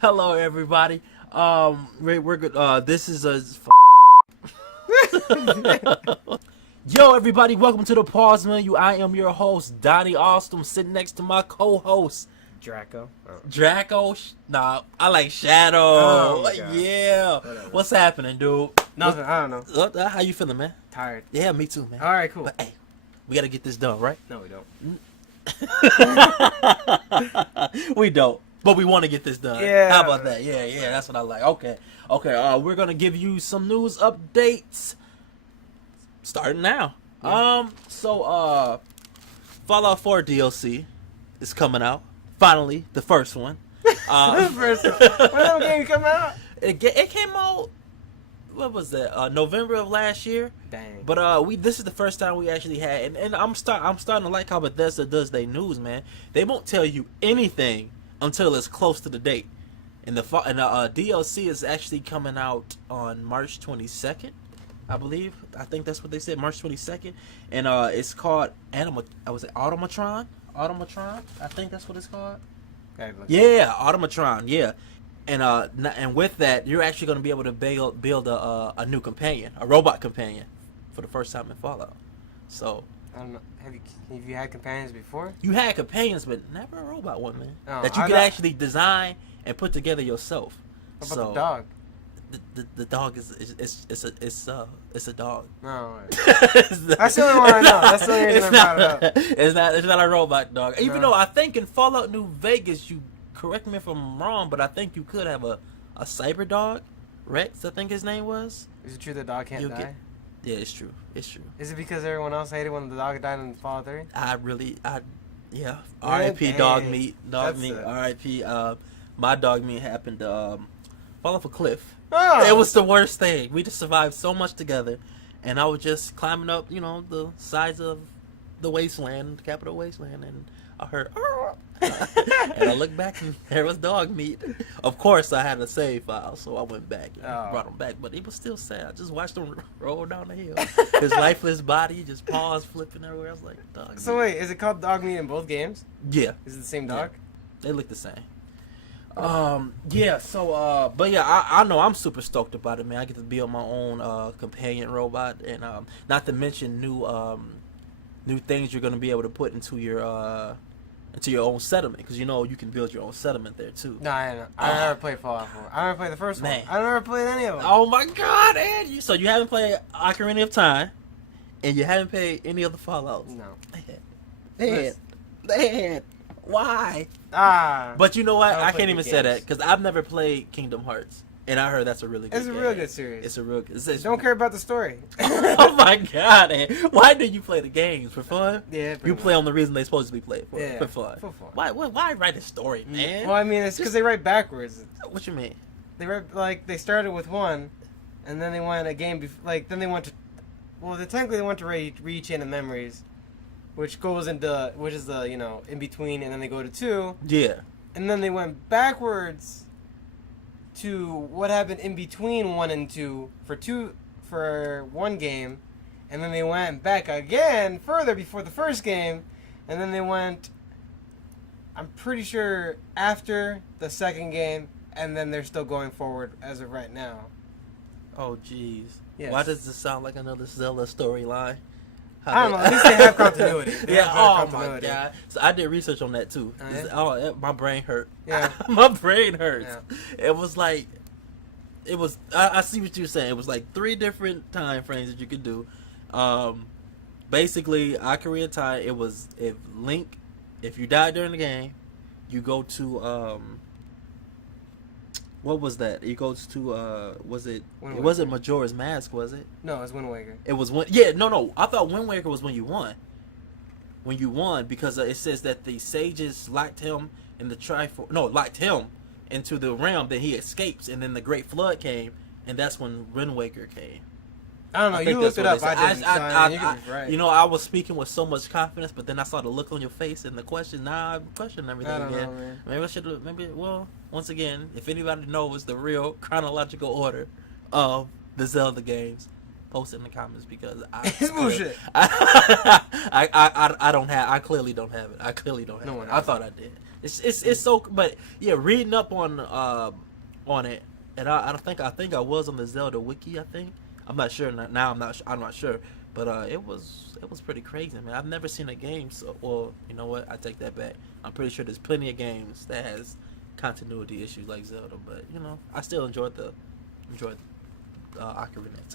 Hello, everybody. We're good. This is a. Yo, everybody, welcome to the Pause Menu. I am your host, Donnie Austin, sitting next to my co-host, Draco. Oh. Draco. Nah, I like Shadow. Oh my God. Yeah. Whatever. What's happening, dude? Nothing. I don't know. How you feeling, man? Tired. Yeah, me too, man. All right, cool. But hey, we gotta get this done, right? No, we don't. We don't, but we want to get this done. Yeah. How about that? Yeah, that's what I like. Okay. We're gonna give you some news updates starting now. Yeah. Fallout 4 DLC is coming out. Finally, the first one. When that game come out? It came out. What was that? November of last year. Dang. But this is the first time we actually had, and I'm starting to like how Bethesda does their news, man. They won't tell you anything until it's close to the date. And the DLC is actually coming out on March 22nd, I believe. I think that's what they said, March 22nd. And it's called was it Automatron? Automatron? I think that's what it's called. Yeah, Automatron. Yeah. And with that, you're actually going to be able to build a new companion, a robot companion, for the first time in Fallout. So I don't know. Have you had companions before? you had companions, but never a robot one, man. Oh, that you could actually design and put together yourself. What about the dog? The dog is a dog. No. That's the only one I know. That's the only reason I brought it up. It's not a robot dog. Even No. though I think in Fallout New Vegas, you correct me if I'm wrong, but I think you could have a cyber dog. Rex, I think his name was. Is it true the dog can't die? Yeah, it's true. It's true. Is it because everyone else hated when the dog died in Fallout 3? Yeah. R.I.P. Dogmeat. That's Dogmeat. it. R.I.P. My Dogmeat happened to fall off a cliff. Oh! It was the worst thing. We just survived so much together, and I was just climbing up, the sides of the wasteland, the capital wasteland, and I heard, and I looked back, and there was Dogmeat. Of course, I had a save file, so I went back and brought him back, but it was still sad. I just watched him roll down the hill. His lifeless body, just paws flipping everywhere. I was like, Dogmeat. So wait, is it called Dogmeat in both games? Yeah. Is it the same dog? They look the same. But yeah, I know I'm super stoked about it, man. I get to build my own companion robot, and not to mention new things you're gonna be able to put into your own settlement, because you can build your own settlement there too. No, I know. I never played Fallout 4. I never played the first Man. one. I never played any of them. Oh my God, Ed! So you haven't played Ocarina of Time, and you haven't played any of the Fallouts? No. Ed, why? But you know what? I I don't can't play even good say that games. because I've never played Kingdom Hearts, and I heard that's a really good it's a game. real good series. It's a real good. Don't care about the story. Oh my God! Ed. Why do you play the games for fun? Yeah, You play on the reason they're supposed to be played for. Yeah, for fun. for fun. Why write a story, man? Well, I mean, it's because they write backwards. What you mean? They write they started with one, and then they went a game. Then they went to. Well, technically they went to reach into memories, which is the in between, and then they go to 2, Yeah. and then they went backwards to what happened in between 1 and 2 for one game, and then they went back again further before the first game, and then they went, I'm pretty sure, after the second game, and then they're still going forward as of right now. Oh jeez. Yes. Why does this sound like another Zelda storyline? I don't know. At least they have continuity. They Yeah. have Oh continuity. my God. So I did research on that too. Oh, yeah? My brain hurt. Yeah. My brain hurts. Yeah. It was like, I see what you're saying. It was like 3 different time frames that you could do. Basically, Ocarina of Time. It was if you died during the game, you go to what was that? It goes to was it? Wind It wasn't Majora's Mask, was it? No, it's Wind Waker. It was when. Yeah, no. I thought Wind Waker was when you won. When you won, because it says that the sages locked him in the locked him into the realm. Then he escapes, and then the Great Flood came, and that's when Wind Waker came. I don't know. You looked it up. I didn't. You could be right. I was speaking with so much confidence, but then I saw the look on your face and the question. Now I'm questioning everything I don't again. know, man. Maybe I should. Well, once again, if anybody knows the real chronological order of the Zelda games, post it in the comments because It's bullshit. I don't have. I clearly don't have it. I clearly don't have No it. one I has thought I did. It's so. But yeah, reading up on it, and I think I was on the Zelda wiki. I think I'm not sure now. I'm not sure. But it was pretty crazy, man. I've never seen a game so. Well, you know what? I take that back. I'm pretty sure there's plenty of games that has continuity issues like Zelda, but you know, I still enjoyed Ocarina of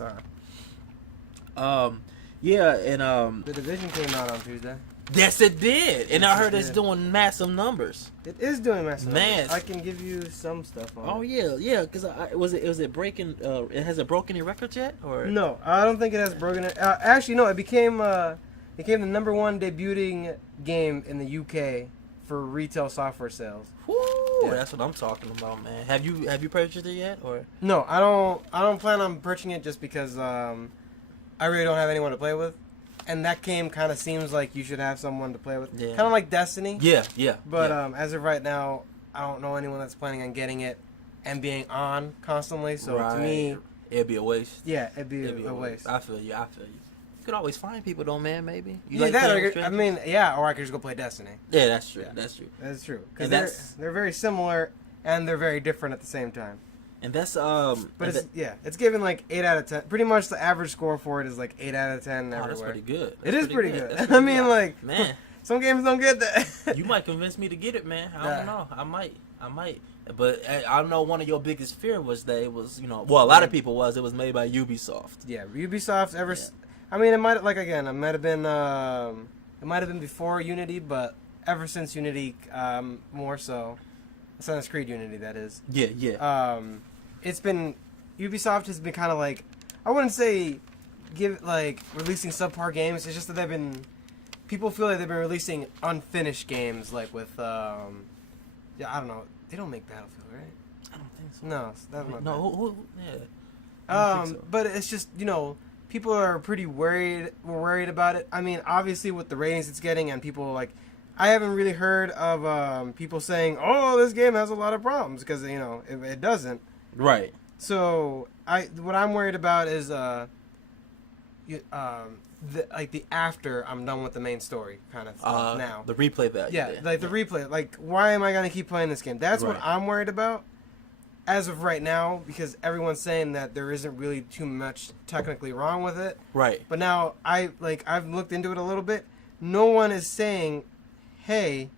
Time. Yeah, and The Division came out on Tuesday. yes, it did, and Yes, I heard it it's did. doing massive numbers. It is doing massive. Man. numbers. I can give you some stuff on Oh it. yeah, because was it breaking? It has it broken any records yet, or No, I don't think it has broken it. Actually, no, it became the number one debuting game in the UK for retail software sales. Woo, Yeah. that's what I'm talking about, man. Have you purchased it yet, or? No, I don't plan on purchasing it just because I really don't have anyone to play with, and that game kind of seems like you should have someone to play with. Yeah. Kind of like Destiny. Yeah. But yeah. as of right now, I don't know anyone that's planning on getting it and being on constantly. So to me, it'd be a waste. yeah, it'd be a waste. I feel you. You could always find people though, man. Maybe. You Yeah, like that, playing or, with I strangers? mean, yeah, or I could just go play Destiny. Yeah, that's true. Yeah. That's true. That's true. Because And that's- they're very similar and they're very different at the same time. And that's But it's given like 8 out of 10. Pretty much the average score for it is like 8 out of 10 oh, everywhere. that's pretty good. It is pretty good. That's I mean, good. like, man, some games don't get that. you might convince me to get it, man. I Yeah. don't know. I might. But I know one of your biggest fear was that it was, you know, well, a lot of people it was made by Ubisoft. Yeah, Ubisoft Yeah. I mean, it might it might have been before Unity, but ever since Unity, more so, Assassin's Creed Unity, that is. Yeah. It's been Ubisoft has been kind of like, I wouldn't say releasing subpar games. It's just that people feel like they've been releasing unfinished games, like with I don't know. They don't make Battlefield, right? I don't think so. No, that's not. No, who yeah. I don't think so. But it's just, people are pretty worried. We're worried about it. I mean, obviously with the ratings it's getting, and people I haven't really heard of people saying, "Oh, this game has a lot of problems," because it doesn't. Right. So what I'm worried about is the after I'm done with the main story kind of stuff now. The replay value. Yeah, there. the replay. Like, why am I gonna keep playing this game? That's what Right. I'm worried about as of right now, because everyone's saying that there isn't really too much technically wrong with it. Right. But now I've looked into it a little bit. No one is saying, "Hey,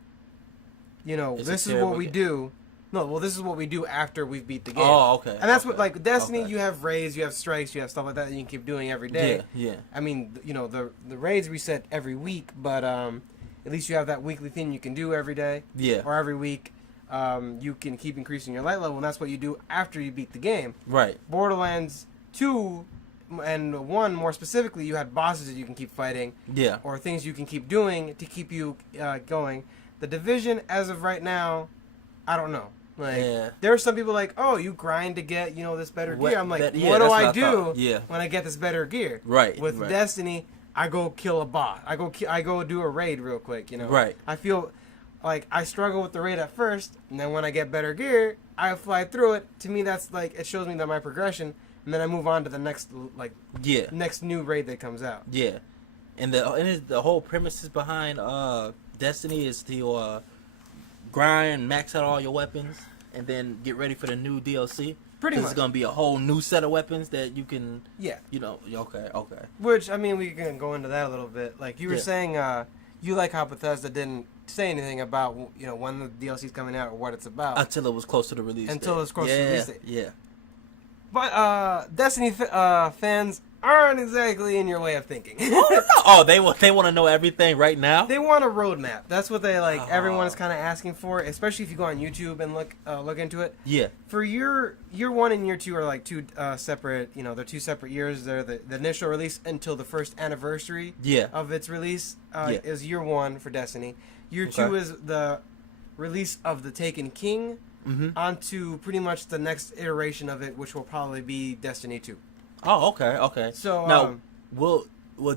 It's a this is terrible what we game. do." No, well, this is what we do after we've beat the game. Oh, okay. And that's what, okay. like, Destiny, Okay. you have raids, you have strikes, you have stuff like that you can keep doing every day. Yeah. I mean, the raids reset every week, but at least you have that weekly thing you can do every day Yeah. or every week. You can keep increasing your light level, and that's what you do after you beat the game. Right. Borderlands 2 and 1, more specifically, you had bosses that you can keep fighting Yeah. or things you can keep doing to keep you going. The Division, as of right now, I don't know. Like, Yeah. there are some people like, "Oh, you grind to get this better What- gear." I'm like, that- yeah, what do that's I what I do thought. Yeah. when I get this better gear? Right. With right. Destiny, I go kill a boss. I go do a raid real quick. Right. I feel like I struggle with the raid at first, and then when I get better gear, I fly through it. To me, that's like, it shows me that my progression, and then I move on to the next Yeah. next new raid that comes out. Yeah. And the whole premises behind Destiny is to grind, max out all your weapons, and then get ready for the new DLC. Pretty 'Cause much. It's gonna be a whole new set of weapons that you can. Yeah. Okay. Which, I mean, we can go into that a little bit. Like you were Yeah. saying, you like how Bethesda didn't say anything about when the DLC's coming out or what it's about. Until it was close to the release. Until date. it was close to the release date. Yeah. But Destiny fans aren't exactly in your way of thinking. Oh, they want to know everything right now. They want a roadmap. That's what they like. Oh. Everyone is kind of asking for, especially if you go on YouTube and look into it. Yeah. For year 1 and year 2 are like two separate. They're 2 separate years. They're the initial release until the first anniversary. Yeah. Of its release Yeah. is year 1 for Destiny. Year Okay. 2 is the release of the Taken King Mm-hmm. onto pretty much the next iteration of it, which will probably be Destiny 2. Oh, okay. So Now, will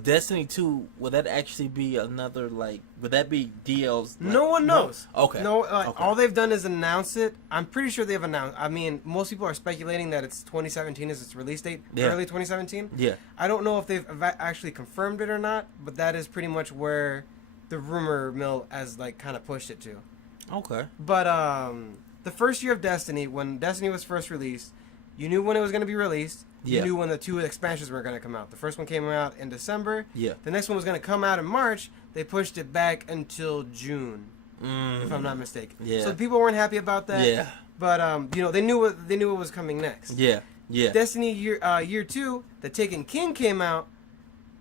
Destiny 2, will that actually be another, would that be DL's? No one knows. Okay. No, Okay. all they've done is announce it. I'm pretty sure they've announced. I mean, most people are speculating that it's 2017 is its release date, Yeah. early 2017. Yeah. I don't know if they've actually confirmed it or not, but that is pretty much where the rumor mill has kind of pushed it to. Okay. But the first year of Destiny, when Destiny was first released, you knew when it was going to be released. You Yeah. knew when the 2 expansions were going to come out. The first one came out in December. Yeah. The next one was going to come out in March. They pushed it back until June, if I'm not mistaken. Yeah. So people weren't happy about that. Yeah. But they knew what was coming next. Yeah. Yeah. Destiny year 2, the Taken King came out.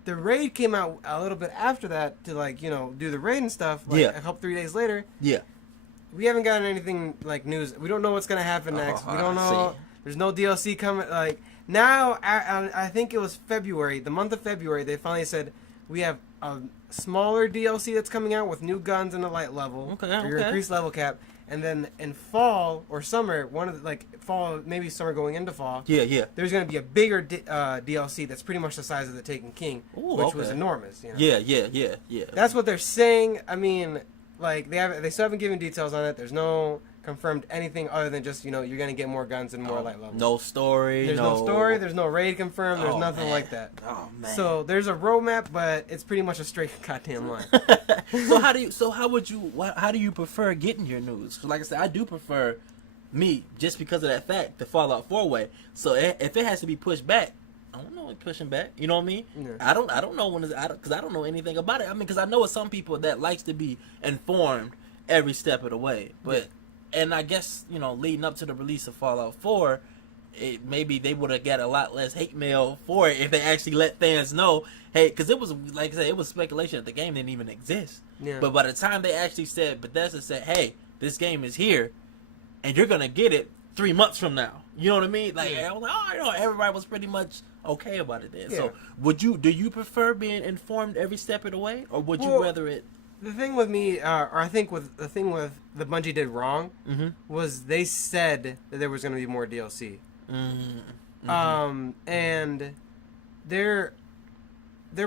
The raid came out a little bit after that to do the raid and stuff. Yeah. A couple 3 days later. Yeah. We haven't gotten anything like news. We don't know what's gonna happen next. We don't know. There's no DLC coming. Like now, I think it was February, the month of February. They finally said we have a smaller DLC that's coming out with new guns and a light level for your increased level cap. And then in fall or summer, fall, maybe summer going into fall. Yeah. Yeah. There's gonna be a bigger DLC that's pretty much the size of the Taken King, which was enormous. Yeah. Yeah. Yeah. Yeah. That's what they're saying. I mean. They still haven't given details on it. There's no confirmed anything other than just you're gonna get more guns and more light levels. No story. There's no story. There's no raid confirmed. There's nothing like that. Oh man. So there's a roadmap, but it's pretty much a straight goddamn line. How do you prefer getting your news? 'Cause like I said, I do prefer me just because of that fact the Fallout 4 way. So if it has to be pushed back. I don't know, pushing back. You know what I mean? Yeah. I don't know when because I don't know anything about it. I mean, because I know some people that likes to be informed every step of the way. But and I guess leading up to the release of Fallout 4, maybe they would have got a lot less hate mail for it if they actually let fans know. Hey, because it was like I said, it was speculation that the game didn't even exist. Yeah. But by the time they actually Bethesda said, "Hey, this game is here, and you're gonna get it 3 months from now." You know what I mean? Like, I was like, everybody was pretty much okay about it then. Yeah. So, do you prefer being informed every step of the way, or would you rather it? The thing with me, or I think the thing with the Bungie did wrong was they said that there was going to be more DLC. And their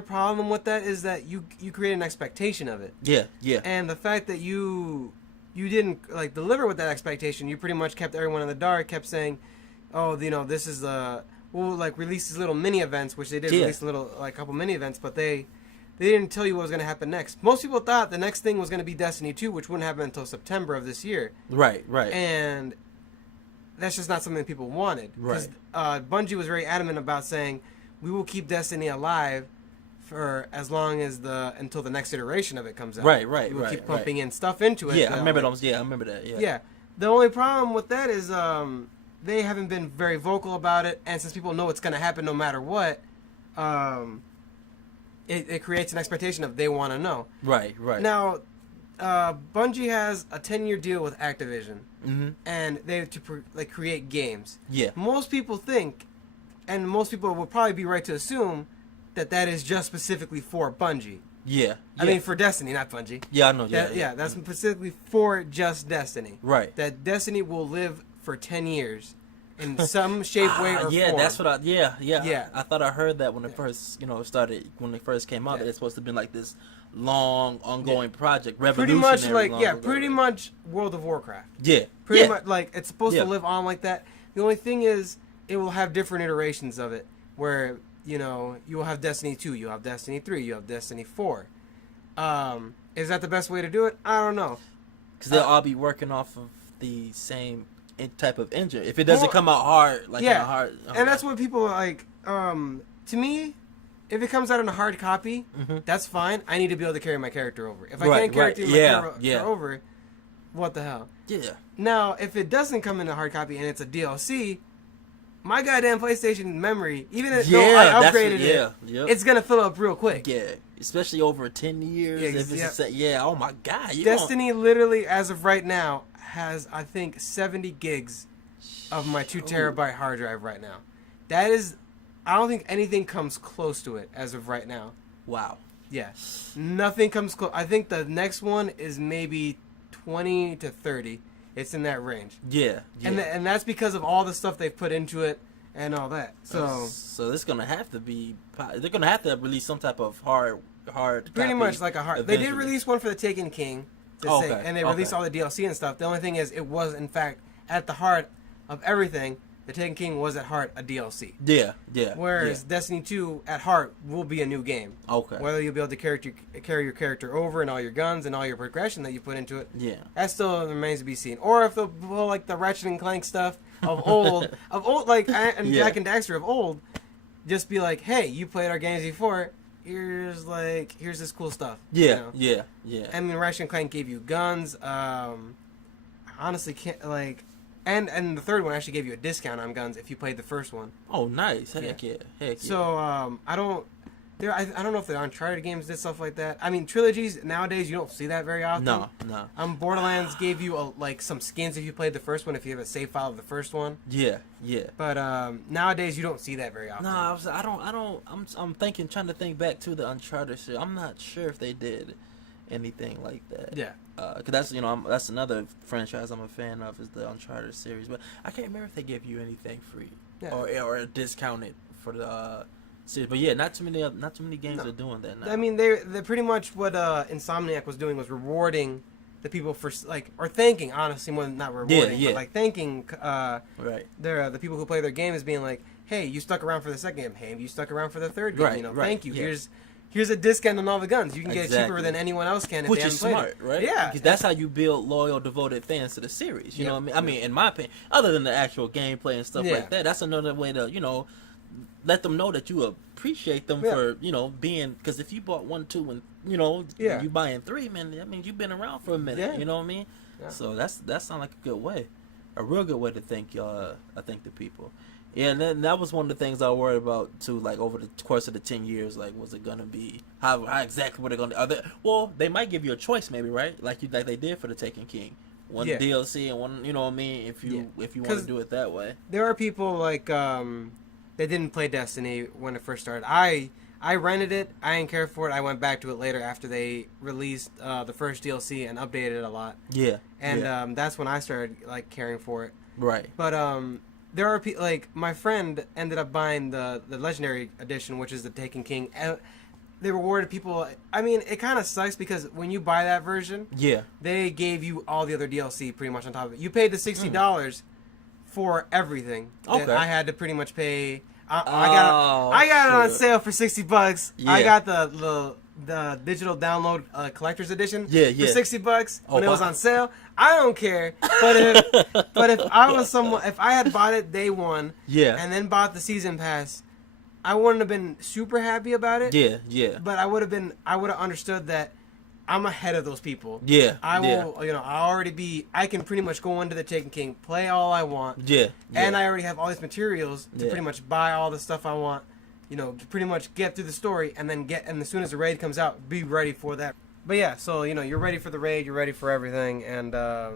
problem with that is that you create an expectation of it. Yeah, yeah. And the fact that you didn't deliver with that expectation, you pretty much kept everyone in the dark. Kept saying, "Oh, this is we'll release these little mini events," which they did release a couple mini events, but they didn't tell you what was going to happen next. Most people thought the next thing was going to be Destiny 2, which wouldn't happen until September of this year. Right. And that's just not something that people wanted. Right. Bungie was very adamant about saying, "We will keep Destiny alive for as long as until the next iteration of it comes out." Right. We will keep pumping in stuff into it. Yeah, I remember those. Yeah, I remember that. Yeah. Yeah. The only problem with that is they haven't been very vocal about it, and since people know it's going to happen no matter what, it creates an expectation of they want to know. Right. Now, Bungie has a 10-year deal with Activision, and they have to create games. Yeah. Most people think, and most people will probably be right to assume, that is just specifically for Bungie. Yeah. I mean, for Destiny, not Bungie. Yeah, I know. That's specifically for just Destiny. Right. That Destiny will live for 10 years in some shape, way, or form. That's what Yeah. I thought I heard that when it first, started, when it first came out, that it's supposed to be like this long, ongoing project, revolutionary. Pretty much World of Warcraft. Yeah. Pretty much, it's supposed to live on like that. The only thing is, it will have different iterations of it, where, you will have Destiny 2, you'll have Destiny 3, you have Destiny 4. Is that the best way to do it? I don't know. Because they'll all be working off of the same type of engine. If it doesn't come out hard, and that's what people like. To me, if it comes out in a hard copy, that's fine. I need to be able to carry my character over. If I can't carry my character over, what the hell? Yeah. Now, if it doesn't come in a hard copy and it's a DLC, my goddamn PlayStation memory, even though I upgraded it, it's gonna fill up real quick. Yeah, especially over 10 years. Oh my god. Destiny literally, as of right now, has I think 70 gigs of my 2 terabyte hard drive right now. That is, I don't think anything comes close to it as of right now. Wow. Yeah, nothing comes close. I think the next one is maybe 20 to 30. It's in that range. Yeah. And that's because of all the stuff they've put into it and all that. So it's gonna have to be. They're gonna have to release some type of hard. Pretty much like a hard. Eventually. They did release one for the Taken King. And they released all the DLC and stuff. The only thing is, it was in fact at the heart of everything the Taken King was at heart a DLC. Yeah. Whereas Destiny 2 at heart will be a new game. Okay. Whether you'll be able to carry your character over and all your guns and all your progression that you put into it. Yeah. That still remains to be seen. Or if they'll pull like the Ratchet and Clank stuff of old like and Jack and Daxter of old, just be like, hey, you played our games before. Here's this cool stuff. Yeah. You know? Yeah. I mean, Ratchet and Clank gave you guns. Honestly, can't like, and the third one actually gave you a discount on guns if you played the first one. Oh, nice. Heck yeah. So I don't know if the Uncharted games did stuff like that. I mean, trilogies nowadays you don't see that very often. No. Borderlands gave you like some skins if you played the first one, if you have a save file of the first one. Yeah. But nowadays you don't see that very often. No, I'm trying to think back to the Uncharted shit. I'm not sure if they did anything like that. Yeah. Cause that's that's another franchise I'm a fan of, is the Uncharted series. But I can't remember if they give you anything free or discounted for the series. But yeah, not too many games are doing that now. I mean, they're pretty much what Insomniac was doing was rewarding the people for or thanking, honestly, more than not rewarding, but like thanking right. the people who play their game as being like, hey, you stuck around for the second game. Hey, you stuck around for the third game. Right, right. Thank you. Yeah. Here's a discount on all the guns. You can get it cheaper than anyone else can if Which they is haven't played smart, right? Yeah. Because that's how you build loyal, devoted fans to the series. You know what I mean? I mean, in my opinion, other than the actual gameplay and stuff like that, that's another way to, let them know that you appreciate them for, being... Because if you bought 1, 2, and, you buying 3, man, that means you've been around for a minute. Yeah. You know what I mean? Yeah. So that sounds like a good way. A real good way to thank the people. Yeah, and then that was one of the things I worried about too. Like over the course of the 10 years, like was it gonna be how exactly what they're gonna? Well, they might give you a choice, maybe, right? Like they did for the Taken King, one DLC and one. You know what I mean? If you want to do it that way, there are people like that didn't play Destiny when it first started. I rented it. I didn't care for it. I went back to it later after they released the first DLC and updated it a lot. Yeah, and that's when I started like caring for it. Right, but there are people like my friend ended up buying the Legendary Edition, which is the Taken King. And they rewarded people. I mean, it kind of sucks because when you buy that version, they gave you all the other DLC pretty much on top of it. You paid the $60 for everything. Okay, I had to pretty much pay. I got it on sale for $60. Yeah. I got the digital download collector's edition for $60 when it was on sale. I don't care, but if I was if I had bought it day one, and then bought the season pass, I wouldn't have been super happy about it. Yeah. But I would have understood that I'm ahead of those people. Yeah. I will, I can pretty much go into the Taken King, play all I want. Yeah. And I already have all these materials to pretty much buy all the stuff I want. Pretty much get through the story and as soon as the raid comes out, be ready for that. But yeah, so, you're ready for the raid, you're ready for everything, and, By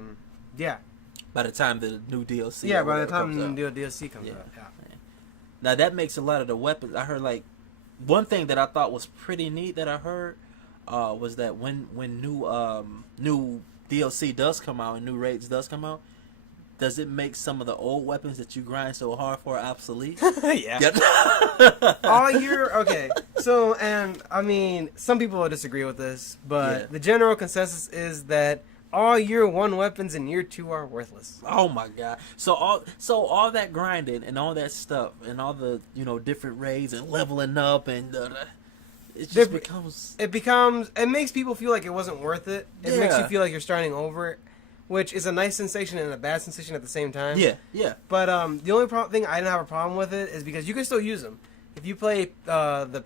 the time the new DLC by the time the new DLC comes out, Now, that makes a lot of the weapons, I heard, one thing that I thought was pretty neat that I heard, was that when new DLC does come out and new raids does come out, does it make some of the old weapons that you grind so hard for obsolete? Yeah. All year, okay. So, and I mean, some people will disagree with this, but the general consensus is that all year 1 weapons in year 2 are worthless. Oh my god! So all that grinding and all that stuff and all the different raids and leveling up and it just it makes people feel like it wasn't worth it. It makes you feel like you're starting over. Which is a nice sensation and a bad sensation at the same time. Yeah. But the only thing I didn't have a problem with it is because you can still use them. If you play the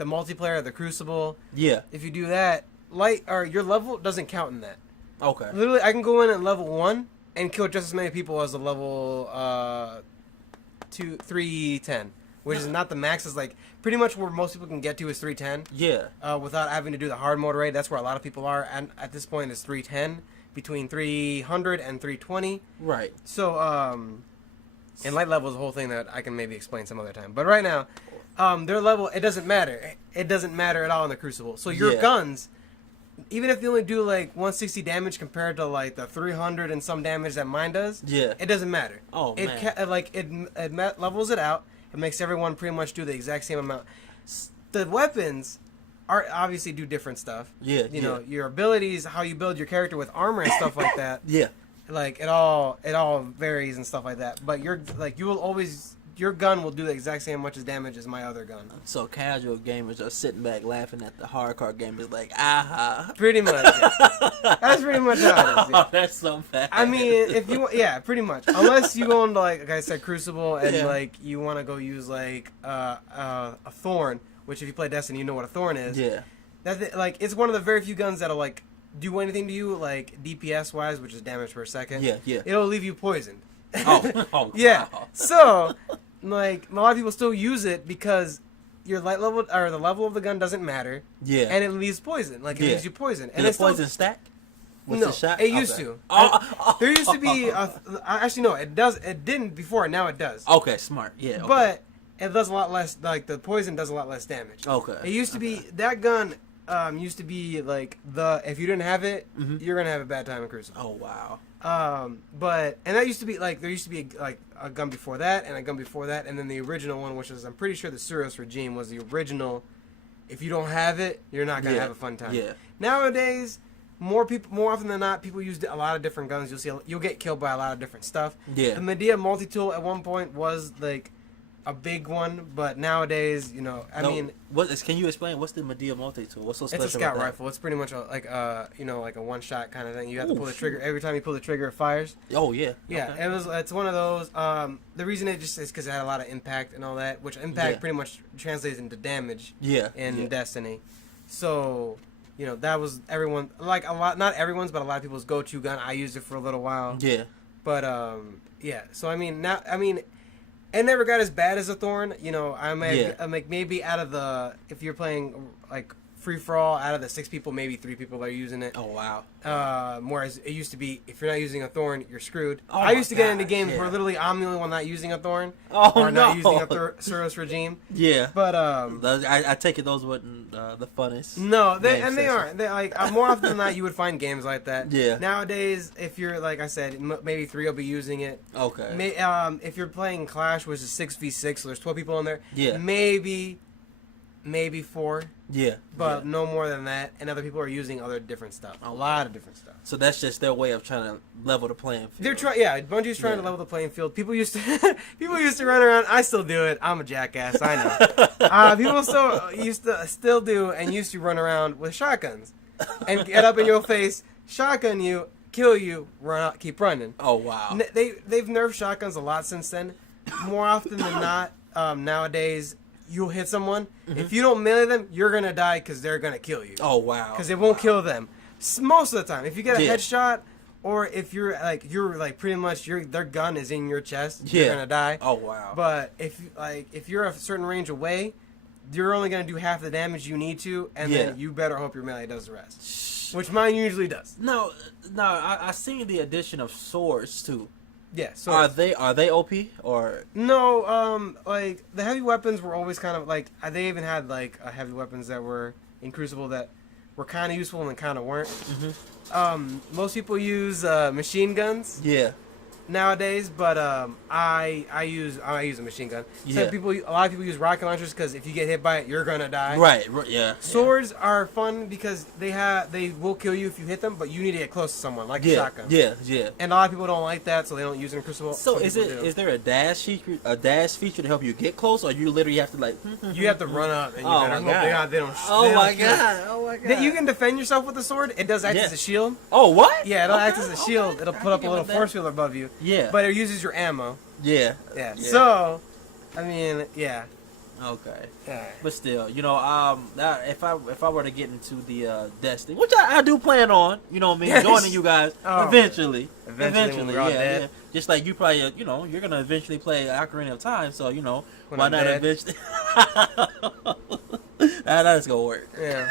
multiplayer, the Crucible. Yeah. If you do that, your level doesn't count in that. Okay. Literally, I can go in at level 1 and kill just as many people as the level 310, which is not the max. Is pretty much where most people can get to is 310. Yeah. Without having to do the hard mode raid, that's where a lot of people are. And at this point, it's 310. Between 300 and 320. Right. So, and light level is a whole thing that I can maybe explain some other time. But right now, their level, it doesn't matter. It doesn't matter at all in the Crucible. So your guns, even if they only do 160 damage compared to the 300 and some damage that mine does, it doesn't matter. Oh, man. It levels it out. It makes everyone pretty much do the exact same amount. The weapons do different stuff. Yeah. Your abilities, how you build your character with armor and stuff like that. Yeah. Like it all varies and stuff like that. But you will always. Your gun will do the exact same much as damage as my other gun. So casual gamers are sitting back laughing at the hardcore gamers like, aha. Pretty much. Yeah. That's pretty much how it is. Yeah. Oh, that's so bad. I mean, if you yeah, pretty much. Unless you go into like I said, Crucible, and like you want to go use like a Thorn, which if you play Destiny, you know what a Thorn is. Yeah. That like it's one of the very few guns that'll like do anything to you, like DPS wise, which is damage per second. Yeah, yeah. It'll leave you poisoned. Oh, yeah. wow. So, like, a lot of people still use it because your light level or the level of the gun doesn't matter. Yeah. And it leaves poison. Like, it leaves you poison. And it's it's poison stack? What's no, the shot? it used to. There used to be. Actually, no, it does. It didn't before. Now it does. Okay, smart. Yeah. Okay. But it does a lot less. Like the poison does a lot less damage. Okay. It used to be that gun. Used to be like if you didn't have it, you're gonna have a bad time in Crucible. Oh wow. But that used to be like there used to be like a gun before that and a gun before that, and then the original one, which is I'm pretty sure the Suros regime was the original. If you don't have it, you're not gonna have a fun time. Yeah. Nowadays, more often than not, people use a lot of different guns. You'll get killed by a lot of different stuff. Yeah. The Medea multi-tool at one point was like a big one, but nowadays, I mean, can you explain what's the Medea multi-tool? What's so special? it's a scout about that? rifle. It's pretty much like a one-shot kind of thing. You have to pull the trigger every time you pull the trigger. It fires. Oh yeah. Yeah, Okay. It's one of those. The reason it just is because it had a lot of impact and all that, which impact pretty much translates into damage. Yeah. In Destiny, so that was everyone like a lot, not everyone's, but a lot of people's go-to gun. I used it for a little while. Yeah. But yeah. So I mean, it never got as bad as a Thorn. I'm like maybe out of if you're playing like free for all, out of the 6 people, maybe 3 people are using it. Oh wow. Whereas it used to be, if you're not using a Thorn, you're screwed. Oh I used to get into gosh, games where literally I'm the only one not using a Thorn. Oh or no. not using a Suros regime. Yeah. But I take it those weren't the funnest. No, they game aren't. They like more often than not you would find games like that. Yeah. Nowadays, if you're like I said, maybe 3 will be using it. Okay. If you're playing Clash, which is 6v6, so there's 12 people in there. Yeah. Maybe 4. Yeah. But yeah. no more than that. And other people are using other different stuff. A lot of different stuff. So that's just their way of trying to level the playing field. They're trying. Yeah, Bungie's trying to level the playing field. People used to run around. I still do it. I'm a jackass. I know. People still do and used to run around with shotguns and get up in your face, shotgun you, kill you, run out, keep running. Oh wow. They've nerfed shotguns a lot since then. More often than not, nowadays you'll hit someone. If you don't melee them, you're gonna die because they're gonna kill you. Oh wow. Because it won't kill them. Most of the time, if you get a Yeah. headshot, or if you're like pretty much their gun is in your chest, you're gonna die. Oh wow. But if you're a certain range away, you're only gonna do half the damage you need to, and then you better hope your melee does the rest, which mine usually does. No, I seen the addition of swords too. Yeah. So Are they OP or no? Like the heavy weapons were always kind of like they even had like heavy weapons that were in Crucible that were kind of useful and kind of weren't. Most people use machine guns. Yeah. Nowadays, but I use a machine gun. Yeah. A lot of people use rocket launchers because if you get hit by it, you're gonna die. Right. Yeah. Swords are fun because they will kill you if you hit them, but you need to get close to someone like a shotgun. Yeah. And a lot of people don't like that, so they don't use it in Crucible. So Some people do. is there a dash feature to help you get close, or you literally have to like? You have to run up and you Oh better my hope God. they don't. Oh they don't my kill you. god! Oh my god! You can defend yourself with the sword. It does act as a shield. Oh what? Yeah, it'll act Okay, as a shield. okay. It'll I put up a can little get with force that. field above you. Yeah. But it uses your ammo. Yeah. Yeah. So, I mean, yeah. Okay. Yeah. But still, if I were to get into the Destiny, which I do plan on, joining you guys eventually. Eventually, when we're all dead. Yeah. Just like you probably, you're gonna eventually play Ocarina of Time, so When why I'm not dead. eventually? That's gonna work. Yeah.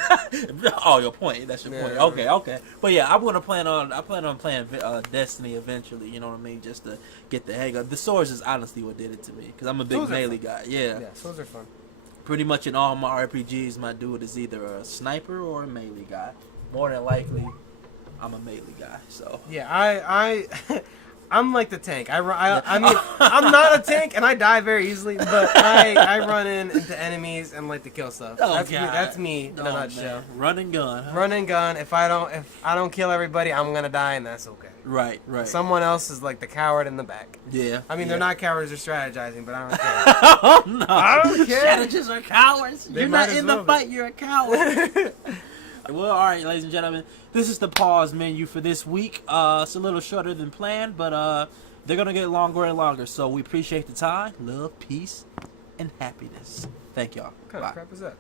Oh, your point. That's your Yeah. point. Okay. But yeah, I plan on playing Destiny eventually. You know what I mean? Just to get the hang of the swords is honestly what did it to me because I'm a big Swords are melee fun. guy. Yeah. Yeah, swords are fun. Pretty much in all my RPGs, my dude is either a sniper or a melee guy. More than likely, I'm a melee guy. So Yeah, I I'm like the tank. I mean, I'm not a tank, and I die very easily, but I run into enemies and like to kill stuff. Oh, that's God. me. That's me in a nutshell. Man. Run and gun. Huh? Run and gun. If I don't kill everybody, I'm gonna die, and that's okay. Right. Someone else is like the coward in the back. Yeah. I mean, they're not cowards; they're strategizing, but I don't care. Oh no! I don't care. Strategists are cowards. They You're might not as in well the be. fight. You're a coward. Well, all right, ladies and gentlemen, this is the pause menu for this week. It's a little shorter than planned, but they're gonna get longer and longer. So we appreciate the time, love, peace, and happiness. Thank y'all. What kind Bye. of crap is that?